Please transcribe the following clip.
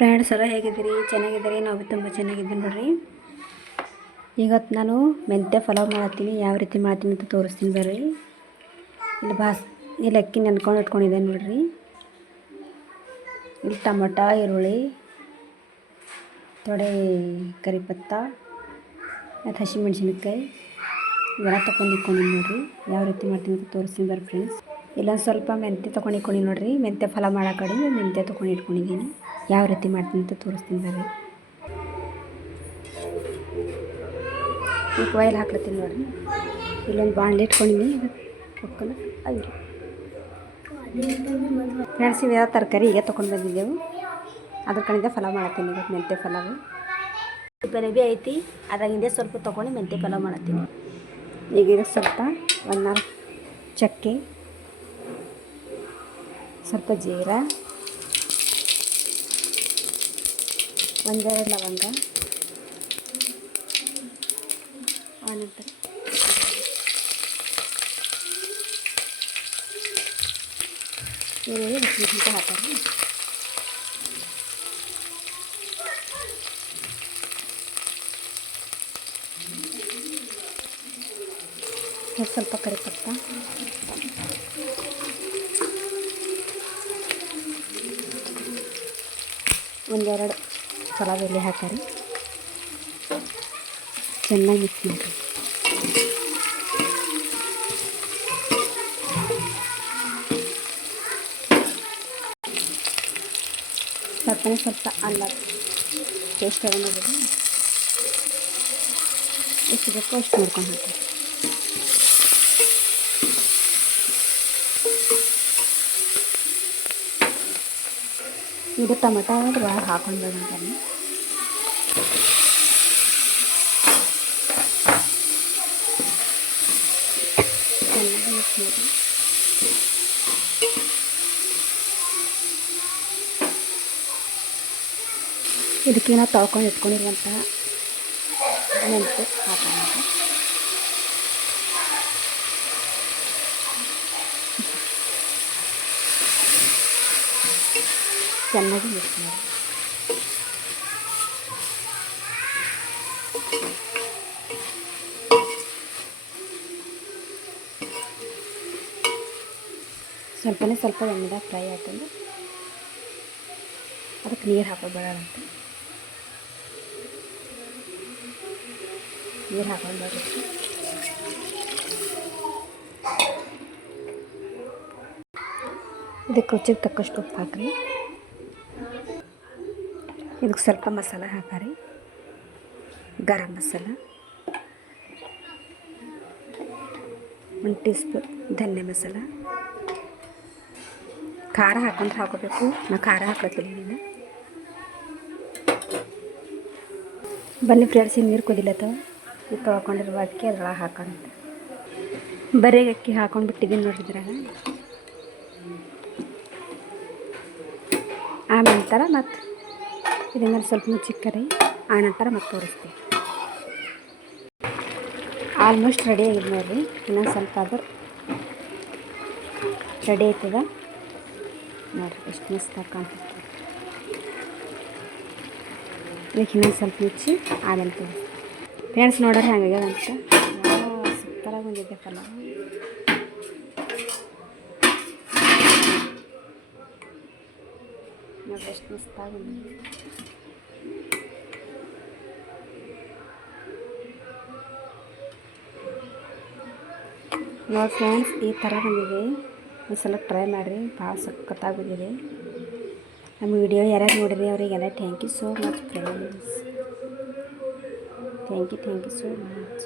Friends ಎಲ್ಲ ಹೇಗಿದ್ದೀರಿ? ಚೆನ್ನಾಗಿದ್ದೀರಿ? ನಾವು ತುಂಬ ಚೆನ್ನಾಗಿದ್ದೀನಿ ನೋಡ್ರಿ. ಇವತ್ತು ನಾನು ಮೆಂತ್ಯ ಪಲಾವ್ ಮಾಡ್ತೀನಿ ಯಾವ ರೀತಿ ಮಾಡ್ತೀನಿ ಅಂತ ತೋರಿಸ್ತೀನಿ ಬರ್ರಿ. ಇಲ್ಲಿ ಬಾಸ್, ಇಲ್ಲಿ ಅಕ್ಕಿ ನೆನ್ಕೊಂಡು ಇಟ್ಕೊಂಡಿದ್ದೆ ನೋಡ್ರಿ. ಇಲ್ಲಿ ಟೊಮಟ, ಈರುಳ್ಳಿ, ತೊಡೆ, ಕರಿಪತ್ತ ಮತ್ತು ಹಸಿಮೆಣ್ಸಿನ್ಕಾಯಿ, ಇವೆಲ್ಲ ತೊಗೊಂಡು ಇಟ್ಕೊಂಡಿದ್ದೀನಿ ನೋಡ್ರಿ. ಯಾವ ರೀತಿ ಮಾಡ್ತೀನಿ ಅಂತ ತೋರಿಸ್ತೀನಿ ಬರ್ರಿ ಫ್ರೆಂಡ್ಸ್ ಇಲ್ಲೊಂದು ಸ್ವಲ್ಪ ಮೆಂತ್ಯ ತೊಗೊಂಡು ಇಟ್ಕೊಂಡಿನಿ ನೋಡ್ರಿ. ಮೆಂತ್ಯ ಫಲ ಮಾಡೋ ಕಡೆ ಮೆಂತ್ಯ ತೊಗೊಂಡು ಇಟ್ಕೊಂಡಿದ್ದೀನಿ ಯಾವ ರೀತಿ ಮಾಡ್ತೀನಿ ಅಂತ ತೋರಿಸ್ತೀನಿ ಬರ್ರಿ. ಈಗ ಆಯಿಲ್ ಹಾಕ್ಲತ್ತೀನಿ ನೋಡಿರಿ. ಇಲ್ಲೊಂದು ಬಾಣಲೆ ಇಟ್ಕೊಂಡಿನಿ. ಪಕ್ಕನ ಅಯ್ಯೋ ಫ್ರೆಂಡ್ಸ್ ಇವೆಲ್ಲ ತರಕಾರಿ ಈಗ ತೊಗೊಂಡು ಬಂದಿದ್ದೆವು. ಅದ್ರ ಕಡೆಯಿಂದ ಫಲ ಮಾಡತ್ತೀನಿ ಇವತ್ತು ಮೆಂತ್ಯ ಫಲವು. ಬೆಲೆ ಐತಿ. ಅದ್ರಾಗಿಂದ ಸ್ವಲ್ಪ ತೊಗೊಂಡು ಮೆಂತ್ಯ ಪಲಾವ್ ಮಾಡತ್ತೀನಿ ಈಗ ಸ್ವಲ್ಪ ಒಂದು ನಾಲ್ಕು ಚಕ್ಕೆ ಸ್ವಲ್ಪ ಜೀರ ಒಂದೆರಡು ಲವಂಗ ಆನಂತರ ಈರುಳ್ಳಿ ಹಸಿಮೆಣಸಿನ್ಕಾಯಿ ಹಾಕೋದು ಮತ್ತು ಸ್ವಲ್ಪ ಕರಿಪತ್ತ. ಒಂದೆರಡು ಪಲಾವ್ ಎಲೆ ಹಾಕರಿ ಚೆನ್ನಾಗಿ ಮಿಕ್ಸ್ ಮಾಡಿ ಸ್ವಲ್ಪ ಸ್ವಲ್ಪ ಅಲ್ಲ ಟೇಸ್ಟ್ ಎಷ್ಟು ಬೇಕೋ ಅಷ್ಟು ನೋಡ್ಕೊಂಡು ಹಾಕಿ ಇದು ಟೊಮೆಟೊ ಒಳಗೆ ಹಾಕೊಂಡು ಅಂತಾನೆ ಚೆನ್ನಾಗಿ ಮಿಕ್ಸ್ ಮಾಡಿ ಇದಕ್ಕೆ ನಾವು ತೊಳ್ಕೊಂಡು ಇಟ್ಕೊಂಡಿರುವಂತಹ ಮೆಂತ್ಯ ಹಾಕೋಣ ಚೆನ್ನಾಗಿ ಮಿಕ್ಸ್ ಮಾಡಿ ಸ್ವಲ್ಪನೇ ಸ್ವಲ್ಪ ಎಣ್ಣೆದಾಗ ಫ್ರೈ ಆಯ್ತಂದ್ರೆ ಅದಕ್ಕೆ ನೀರು ಹಾಕೋಬೇಡ ಅಂತ ನೀರು ಹಾಕೊಂಡ್ಬಾರ್ದು ಇದಕ್ಕೆ ರುಚಿಗೆ ತಕ್ಕಷ್ಟು ಉಪ್ಪು ಹಾಕ್ರಿ ಇದಕ್ಕೆ ಸ್ವಲ್ಪ ಮಸಾಲ ಹಾಕಾರಿ. ಗರಂ ಮಸಾಲ. ಒಂದು ಟೀ ಸ್ಪೂನ್ ಧನ್ಯ ಮಸಾಲ. ಖಾರ ಹಾಕೊಂಡ್ರೆ ಹಾಕೋಬೇಕು. ನಾ ಖಾರ ಹಾಕೋತಿಲ್ಲ ನೀನು. ಬನ್ನಿ ಫ್ರೆಂಡ್ಸ್ ನೀರು ಕುದಿಲತ್ತವ ಇದು ತೊಳ್ಕೊಂಡಿರುವ ಅಕ್ಕಿ ಅದ್ರೊಳಗೆ ಹಾಕೋಣ ಬರೀ ಅಕ್ಕಿ ಹಾಕೊಂಡು ಬಿಟ್ಟಿದ್ದೀನಿ ನೋಡಿದ್ರಾಗ ಆನಂತರ ಮತ್ತು ಇದನ್ನ ಸ್ವಲ್ಪ ಚಿಕ್ಕರಿ ಆ ನಂತರ ಮತ್ತೆ ತೋರಿಸ್ತೀವಿ ಆಲ್ಮೋಸ್ಟ್ ರೆಡಿ ಆಗಿದೆ ನೋಡಿರಿ. ಇನ್ನೊಂದು ಸ್ವಲ್ಪ ಅದು ರೆಡಿ ಆಯ್ತದ ನೋಡಿರಿ, ಎಷ್ಟು ಮಸ್ತಾಗಿ ಕಾಣ್ತೈತೆ. ಇದಕ್ಕೆ ಇನ್ನೊಂದು ಸ್ವಲ್ಪ ಮುಚ್ಚಿ ಆಮೇಲೆ ತೋರಿಸ್ತೀವಿ ಫ್ರೆಂಡ್ಸ್ ನೋಡ್ರಿ ಹಂಗಾಗ್ಯದಂತ ಸೂಪರಾಗಿ ಬಂದಿದ್ದೆ ಫಲ ನೋಡ್ರಿ ಎಷ್ಟು ಮಸ್ತಾಗಿ ನೋಡಿ ಫ್ರೆಂಡ್ಸ್ ಈ ಥರ ಬಂದಿದೆ ಒಂದು ಸಲ ಟ್ರೈ ಮಾಡಿರಿ. ಭಾಳ ಸಖತ್ತಾಗಿ ನಮ್ಮ ವಿಡಿಯೋ ಯಾರ್ಯಾರು ನೋಡಿರಿ ಅವರಿಗೆಲ್ಲ thank you so much friends thank you thank you so much